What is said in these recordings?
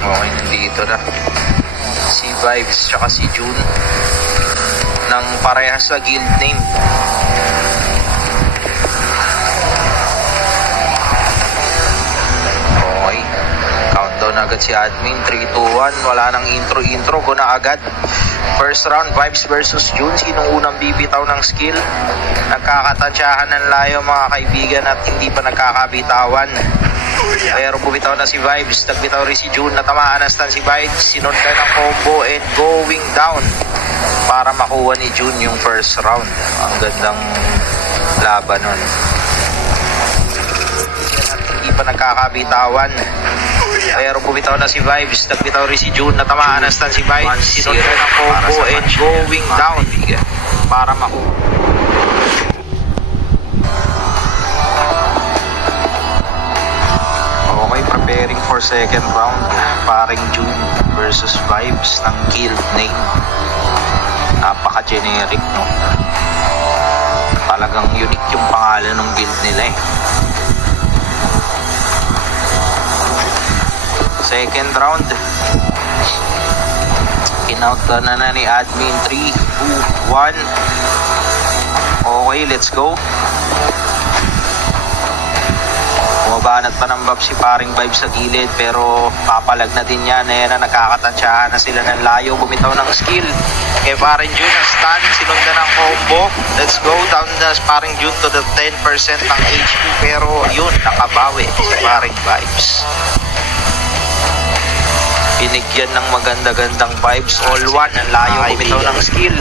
Okay, nandito na si Vibes tsaka si June ng parehas sa guild name. Okay, countdown agad si admin. 3, 2, 1. Wala nang intro. Go na agad. First round, Vibes versus June. Sinong unang bibitaw ng skill? Nagkakatansyahan ng layo mga kaibigan at hindi pa nagkakabitawan. Pero bumitaw na si Vibes. Nagbitaw rin si June. Natamaan na stun si Vibes. Sinundan ng combo and going down para makuha ni June yung first round. Ang gandang laban nun. At hindi pa nagkakabitawan. Pero bumitaw na si Vibes. Nagbitaw rin si June. Natamaan na stun si Vibes. Sinundan ng combo and going down para makuha. Okay, preparing for second round. Paring June versus Vibes ng guild name. Napaka-generic, no? Talagang unique yung pangalan ng guild nila eh. Second round. Kinout na ni admin. 3, 2, 1. Okay, let's go. Bumabanat pa ng buff si paring Vibes sa gilid pero papalag na din yan. Ayan na, nakakatansyahan na sila ng layo. Bumitaw ng skill kay paring June na stun. Sinundan ng combo. Let's go down na paring June to the 10% ng HP pero yun, nakabawi si paring Vibes. Binigyan ng maganda-gandang Vibes. All one ang layo. Bumitaw ng skill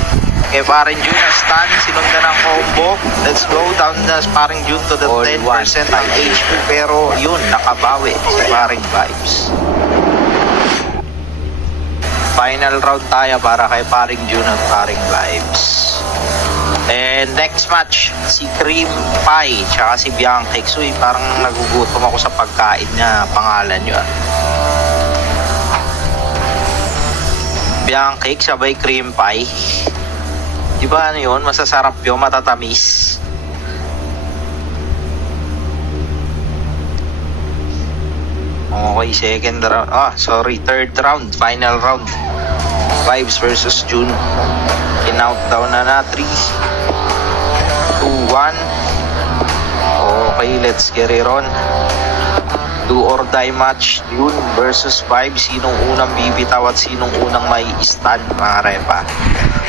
kay paring June na stun. Sinundan ng combo. Let's go down na paring June to the 10% ng HP pero yun, nakabawi si paring Vibes. Final round tayo para kay paring June at paring Vibes. And next match, si Cream Pie tsaka si Bianca. Uy, parang nagugutom ako sa pagkain niya. Pangalan nyo Bianca sabay Cream Pie. Diba ano yun? Masasarap yun, matatamis. Okay, second round. Third round. Final round. Vibes versus June. Kinoutdown na 3, 2, 1. Okay, let's get it on. Do or die match. June versus Vibes. Sinong unang bibitaw at sinong unang may stun, mga repa.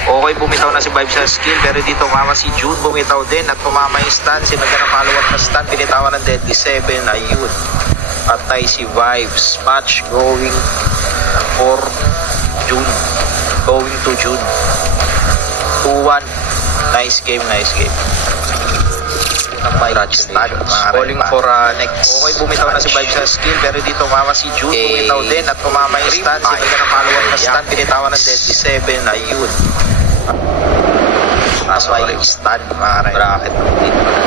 Okay, bumitaw na si Vibes sa skill pero dito mama si June bumitaw din at tumama yung stun. Sinagda na follow-up na stun. Pinitawan ng Deadly 7. Ayun. Patay si Vibes. Match going for June. Going to June. 2-1. Nice game. May calling for next. Okay, bumitaw na si Vibes sa skill pero dito mama si June bumitaw din at tumama yung stun. Sinagda na follow-up na stun. Pinitawan ng Deadly 7. Ayun. Kaso ay stun, mga bracket dito pa na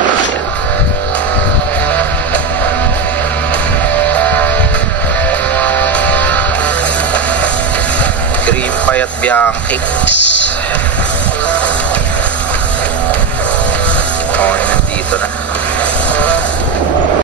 Green Pie at Bianca. Okay, nandito na.